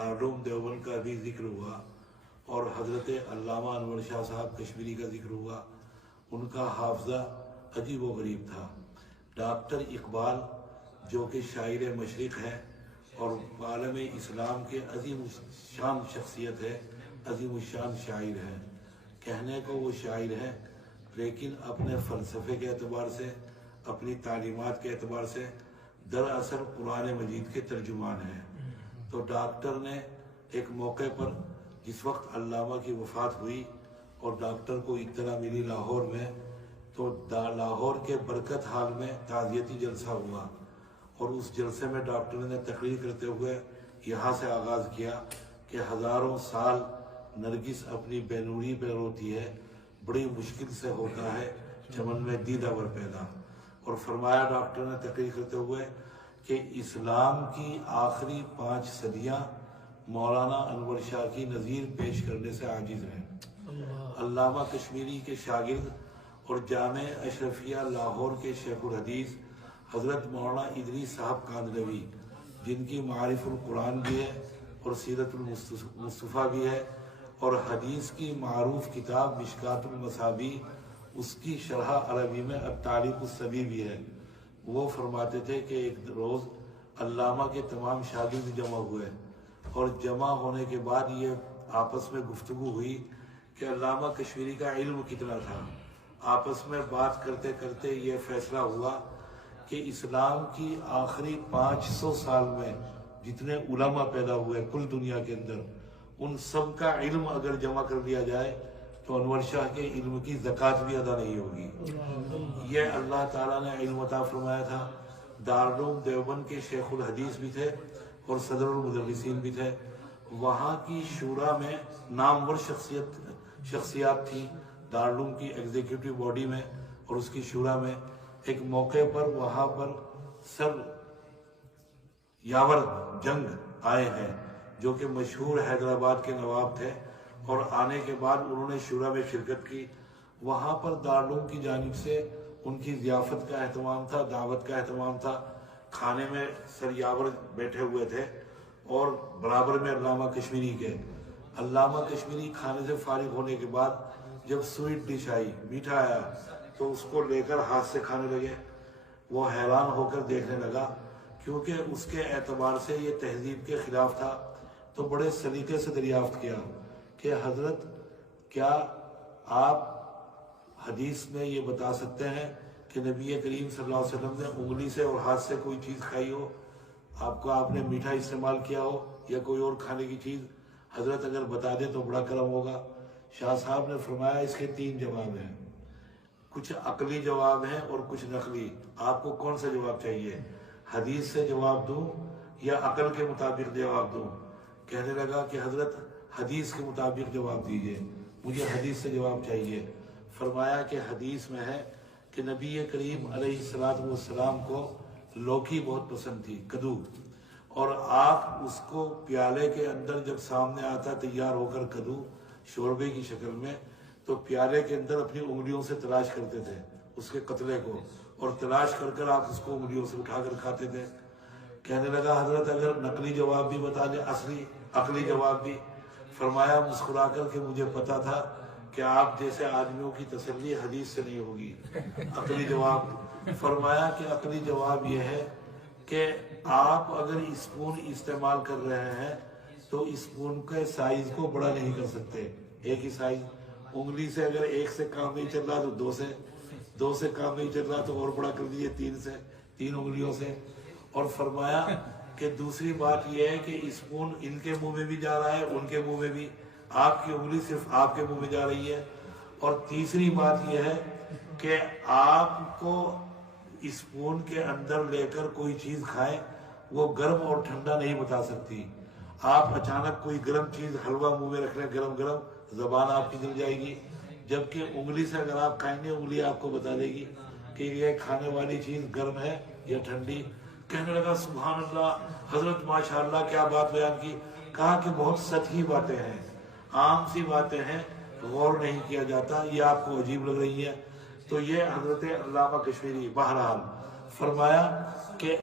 دارالعلوم دیوبند کا بھی ذکر ہوا اور حضرت علامہ انور شاہ صاحب کشمیری کا ذکر ہوا. ان کا حافظہ عجیب و غریب تھا. ڈاکٹر اقبال جو کہ شاعر مشرق ہے اور عالم اسلام کے عظیم الشان شخصیت ہے، عظیم الشان شاعر ہے. کہنے کو وہ شاعر ہے لیکن اپنے فلسفے کے اعتبار سے، اپنی تعلیمات کے اعتبار سے دراصل قرآن مجید کے ترجمان ہیں. تو ڈاکٹر نے ایک موقع پر جس وقت علامہ کی وفات ہوئی اور ڈاکٹر کو اطلاع ملی لاہور میں، تو لاہور کے برکت ہال میں تعزیتی جلسہ ہوا اور اس جلسے میں ڈاکٹر نے تقریر کرتے ہوئے یہاں سے آغاز کیا کہ ہزاروں سال نرگس اپنی بے نوری پہ روتی ہے، بڑی مشکل سے ہوتا ہے چمن میں دیدہ ور پیدا. اور فرمایا ڈاکٹر نے تقریر کرتے ہوئے کہ اسلام کی آخری 5 صدیاں مولانا انور شاہ کی نظیر پیش کرنے سے عاجز ہیں. علامہ کشمیری کے شاگرد اور جامع اشرفیہ لاہور کے شیخ الحدیث حضرت مولانا ادریس صاحب کاندھلوی، جن کی معارف القرآن بھی ہے اور سیرت المصطفیٰ بھی ہے اور حدیث کی معروف کتاب مشکات المصابیح اس کی شرح عربی میں التعلیق الصبیح بھی ہے. وہ فرماتے تھے کہ ایک روز علامہ کے تمام شاگرد جمع ہوئے اور جمع ہونے کے بعد یہ آپس میں گفتگو ہوئی کہ علامہ کشمیری کا علم کتنا تھا. آپس میں بات کرتے کرتے یہ فیصلہ ہوا کہ اسلام کی آخری 500 سال میں جتنے علماء پیدا ہوئے کل دنیا کے اندر، ان سب کا علم اگر جمع کر دیا جائے تو انور شاہ کے علم کی زکوٰۃ بھی ادا نہیں ہوگی. یہ اللہ تعالیٰ نے علم عطا فرمایا تھا. دارالعلوم دیوبند کے شیخ الحدیث بھی تھے اور صدر المدرسین بھی تھے. وہاں کی شورا میں نامور شخصیات تھی دارالعلوم کی ایگزیکٹو باڈی میں اور اس کی شورا میں. ایک موقع پر وہاں پر سر یاور جنگ آئے ہیں جو کہ مشہور حیدرآباد کے نواب تھے اور آنے کے بعد انہوں نے شورا میں شرکت کی. وہاں پر دارالعلوم کی جانب سے ان کی ضیافت کا اہتمام تھا، دعوت کا اہتمام تھا. کھانے میں سر یاور بیٹھے ہوئے تھے اور برابر میں علامہ کشمیری کے. علامہ کشمیری کھانے سے فارغ ہونے کے بعد جب سویٹ ڈش آئی، میٹھا آیا، تو اس کو لے کر ہاتھ سے کھانے لگے. وہ حیران ہو کر دیکھنے لگا کیونکہ اس کے اعتبار سے یہ تہذیب کے خلاف تھا. تو بڑے سلیقے سے دریافت کیا کہ حضرت کیا آپ حدیث میں یہ بتا سکتے ہیں کہ نبی کریم صلی اللہ علیہ وسلم نے انگلی سے اور ہاتھ سے کوئی چیز کھائی ہو، آپ نے میٹھا استعمال کیا ہو یا کوئی اور کھانے کی چیز؟ حضرت اگر بتا دیں تو بڑا کرم ہوگا. شاہ صاحب نے فرمایا اس کے 3 جواب ہیں. کچھ عقلی جواب ہیں اور کچھ نقلی. آپ کو کون سا جواب چاہیے؟ حدیث سے جواب دوں یا عقل کے مطابق جواب دوں؟ کہنے لگا کہ حضرت حدیث کے مطابق جواب دیجئے، مجھے حدیث سے جواب چاہیے. فرمایا کہ حدیث میں ہے کہ نبی کریم علیہ السلام کو لوکی بہت پسند تھی، کدو، اور آپ اس کو پیالے کے اندر جب سامنے آتا تیار ہو کر کدو شوربے کی شکل میں، تو پیالے کے اندر اپنی انگلیوں سے تلاش کرتے تھے اس کے قطرے کو اور تلاش کر کر آپ اس کو انگلیوں سے اٹھا کر کھاتے تھے. کہنے لگا حضرت اگر نقلی جواب بھی بتا دیں، اصلی عقلی جواب بھی. فرمایا مسکرا کر کہ مجھے پتا تھا کہ آپ جیسے آدمیوں کی تسلی حدیث سے نہیں ہوگی. عقلی جواب فرمایا کہ عقلی جواب یہ ہے کہ آپ اگر اسپون استعمال کر رہے ہیں تو اسپون کے سائز کو بڑا نہیں کر سکتے، ایک ہی سائز. انگلی سے اگر 1 سے کام نہیں چل رہا تو 2 سے کام نہیں چل رہا تو اور بڑا کر دیجیے 3 انگلیوں سے. اور فرمایا کہ دوسری بات یہ ہے کہ اسپون ان کے منہ میں بھی جا رہا ہے، ان کے منہ میں بھی، آپ کی انگلی صرف آپ کے منہ میں جا رہی ہے. اور تیسری بات یہ ہے کہ آپ کو اسپون کے اندر لے کر کوئی چیز کھائیں، وہ گرم اور ٹھنڈا نہیں بتا سکتی. آپ اچانک کوئی گرم چیز حلوہ منہ میں رکھ لیں گرم، زبان آپ کی جل جائے گی. جبکہ انگلی سے اگر آپ کھائیں گے انگلی آپ کو بتا دے گی کہ یہ کھانے والی چیز گرم ہے یا ٹھنڈی. کہنے لگا سبحان اللہ حضرت ماشاءاللہ کیا بات بیان کی. کہا کہ بہت سطحی باتیں ہیں، عام سی باتیں ہیں، غور نہیں کیا جاتا، یہ آپ کو عجیب لگ رہی ہے. تو یہ حضرت علامہ کشمیری. بہرحال فرمایا کہ